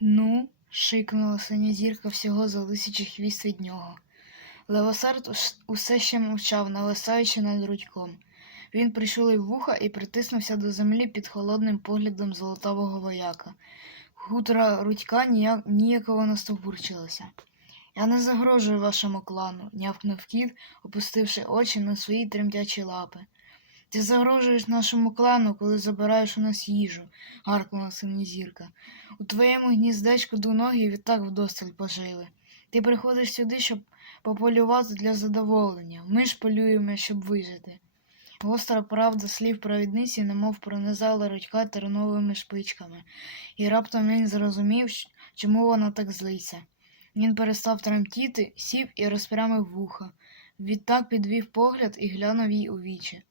Ну, шикнула синя зірка всього за лисячий хвіст від нього. Левосерд ус- усе ще мовчав, нависаючи над рудьком. Він прищулив вуха і притиснувся до землі під холодним поглядом золотавого вояка. Хутра рудька ніяк, ніяково настовбурчилася. Я не загрожую вашому клану, нявкнув кіт, опустивши очі на свої тремтячі лапи. Ти загрожуєш нашому клану, коли забираєш у нас їжу, гаркнула синьозірка. У твоєму гніздечку двоногі відтак вдосталь пожили. Ти приходиш сюди, щоб пополювати для задоволення. Ми ж полюємо, щоб вижити. Гостра правда слів провідниці немов пронизала Рудька терновими шпичками, і раптом він зрозумів, чому вона так злиться. Він перестав тремтіти, сів і розпрямив вуха. Відтак підвів погляд і глянув їй у вічі.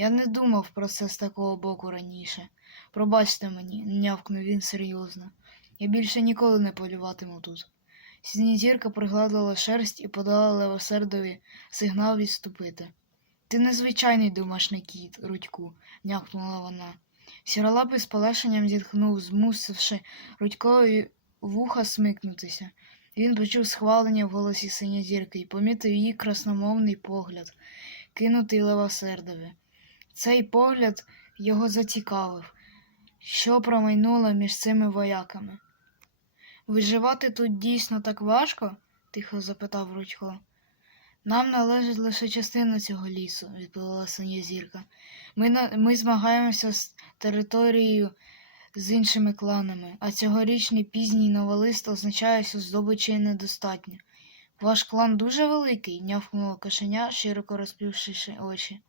Я не думав про це з такого боку раніше. Пробачте мені, нявкнув він серйозно. Я більше ніколи не полюватиму тут. Сінізірка пригладила шерсть і подала левосердові сигнал відступити. Ти незвичайний домашній кіт, Рудьку, нявкнула вона. Сіролапий з полегшенням зітхнув, змусивши Рудькові вуха смикнутися. Він почув схвалення в голосі синьозірки і помітив її красномовний погляд, кинутий левосердові. Цей погляд його зацікавив, що промайнуло між цими вояками. Виживати тут дійсно так важко? тихо запитав Рудько. Нам належить лише частина цього лісу, відповіла синя зірка. Ми, на... ми змагаємося з територією з іншими кланами, а цьогорічний пізній новолист означає, що здобичі недостатньо. Ваш клан дуже великий, нявкнула кошеня, широко розплющивши очі.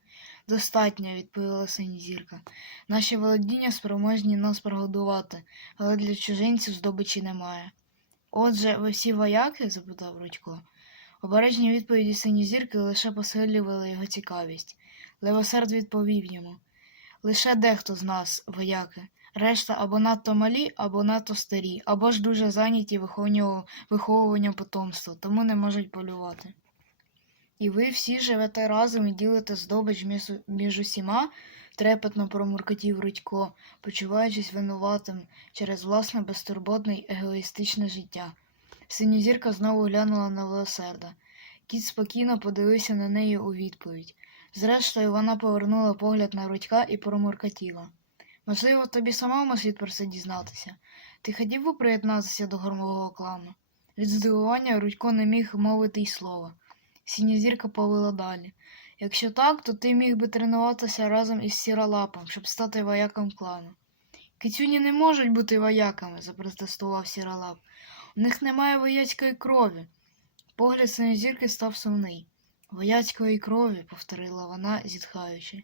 Достатньо, відповіла синя зірка. Наші володіння спроможні нас прогодувати, але для чужинців здобичі немає. Отже, ви всі вояки? запитав Рудько. Обережні відповіді сині зірки лише посилювали його цікавість. Левосерд відповів йому лише дехто з нас, вояки. Решта або надто малі, або надто старі, або ж дуже зайняті виховуванням потомства, тому не можуть полювати. І ви всі живете разом і ділите здобич між, між усіма, трепетно промуркотів Рудько, почуваючись винуватим через власне безтурботне й егоїстичне життя. Синьозірка знову глянула на Велосерда. Кіт спокійно подивився на неї у відповідь. Зрештою, вона повернула погляд на Рудька і промуркотіла. Можливо, тобі самому слід про це дізнатися. Ти хотів би приєднатися до гормового клану? Від здивування Рудько не міг мовити й слова. Сінязірка повела далі. Якщо так, то ти міг би тренуватися разом із сіролапом, щоб стати вояком клану. Кицюні не можуть бути вояками, запротестував сіролап. У них немає вояцької крові. Погляд синьозірки став сумний. Вояцької крові, повторила вона, зітхаючи.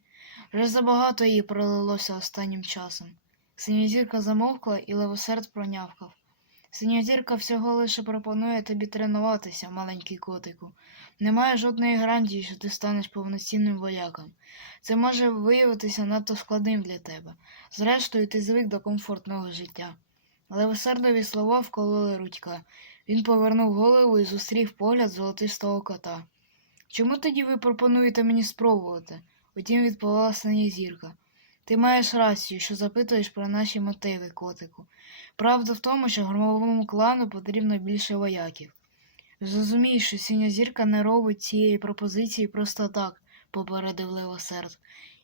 Вже забагато її пролилося останнім часом. Синьозірка замовкла і левосерд пронявкав. Синьозірка всього лише пропонує тобі тренуватися, маленький котику. Немає жодної гарантії, що ти станеш повноцінним вояком. Це може виявитися надто складним для тебе. Зрештою, ти звик до комфортного життя. Левосердові слова вкололи Рудька. Він повернув голову і зустрів погляд золотистого кота. Чому тоді ви пропонуєте мені спробувати? Утім, відповіла синя зірка. Ти маєш рацію, що запитуєш про наші мотиви, котику. Правда в тому, що громовому клану потрібно більше вояків. Зрозумій, що синя зірка не робить цієї пропозиції просто так, попередив Левосерд.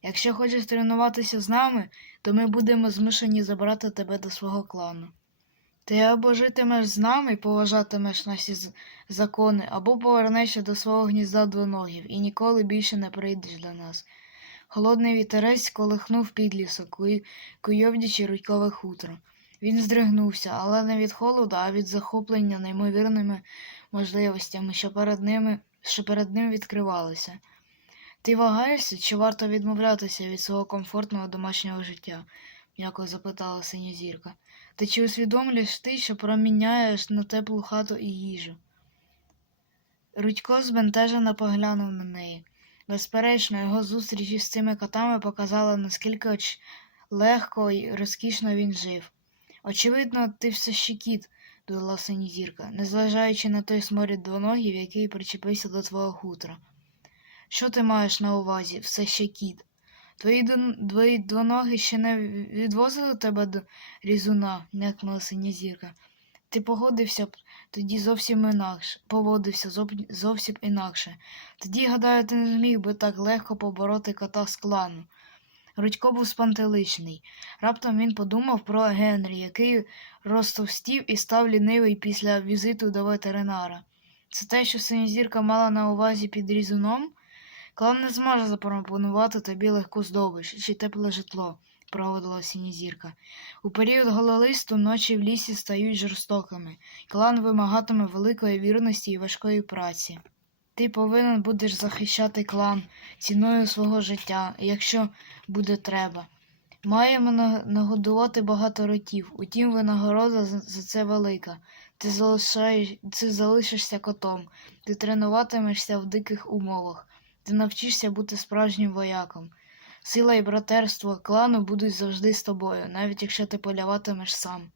Якщо хочеш тренуватися з нами, то ми будемо змушені забрати тебе до свого клану. Ти або житимеш з нами і поважатимеш наші закони, або повернешся до свого гнізда двоногів і ніколи більше не прийдеш до нас. Холодний вітерець колихнув підлісок, куйовдячи рудькове хутро. Він здригнувся, але не від холоду, а від захоплення неймовірними можливостями, що перед ними, що перед ним відкривалися. Ти вагаєшся, чи варто відмовлятися від свого комфортного домашнього життя? м'яко запитала синя зірка. Та чи усвідомлюєш ти, що проміняєш на теплу хату і їжу? Рудько збентежено поглянув на неї. Безперечно, його зустріч із цими котами показала, наскільки легко і розкішно він жив. Очевидно, ти все ще кіт, додала синізірка, незважаючи на той сморід двоногів, який причепився до твого хутра. Що ти маєш на увазі, все ще кіт? Твої, двоноги ще не відвозили тебе до різуна, някнула синя зірка. Ти погодився б тоді зовсім інакше, поводився зовсім інакше. Тоді, гадаю, ти не зміг би так легко побороти кота з клану. Рудько був спантеличений. Раптом він подумав про Генрі, який розтовстів і став лінивий після візиту до ветеринара. Це те, що синьозірка мала на увазі під різуном? Клан не зможе запропонувати тобі легку здобич чи тепле житло, проводила синьозірка. У період гололисту ночі в лісі стають жорстокими. Клан вимагатиме великої вірності і важкої праці. Ти повинен будеш захищати клан ціною свого життя, якщо буде треба. Маємо нагодувати багато ротів, утім винагорода за це велика. Ти, залишаєш, ти залишишся котом, ти тренуватимешся в диких умовах, ти навчишся бути справжнім вояком. Сила і братерство клану будуть завжди з тобою, навіть якщо ти поляватимеш сам.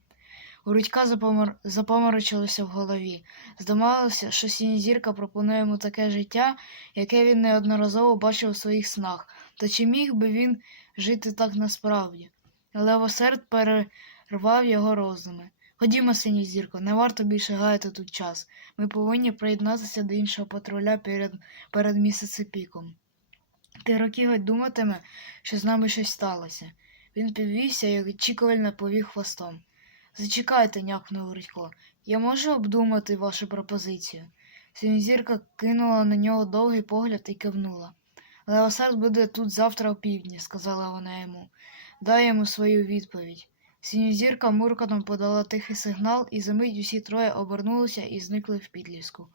У Рудька запомор... запоморочилося в голові. Здавалося, що сінізірка пропонує йому таке життя, яке він неодноразово бачив у своїх снах. Та чи міг би він жити так насправді? Левосерд перервав його роздуми. Ходімо, синізірко, не варто більше гаяти тут час. Ми повинні приєднатися до іншого патруля перед, перед місяцепіком. Ти роки думатиме, що з нами щось сталося. Він підвівся і очікувально повів хвостом. Зачекайте, някнув Рудько. Я можу обдумати вашу пропозицію. Синізірка кинула на нього довгий погляд і кивнула. Леосард буде тут завтра опівдні, сказала вона йому. Дай йому свою відповідь. Синьозірка муркотом подала тихий сигнал, і за мить усі троє обернулися і зникли в підліску.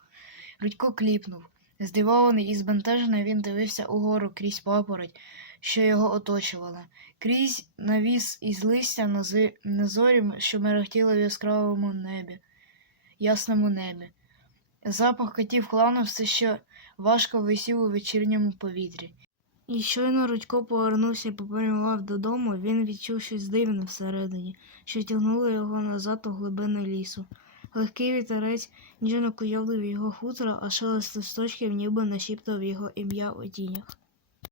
Рудько кліпнув. Здивований і збентежений він дивився угору крізь папороть, що його оточувала, крізь навіс із листя на, зи... на зорі, що мерехтіли в яскравому небі, ясному небі. Запах котів клану все ще важко висів у вечірньому повітрі. І щойно Рудько повернувся і попрямував додому, він відчув щось дивне всередині, що тягнуло його назад у глибини лісу. Легкий вітерець ніжно куйовдив його хутро, а шелест листочків ніби нашіптав його ім'я у тінях.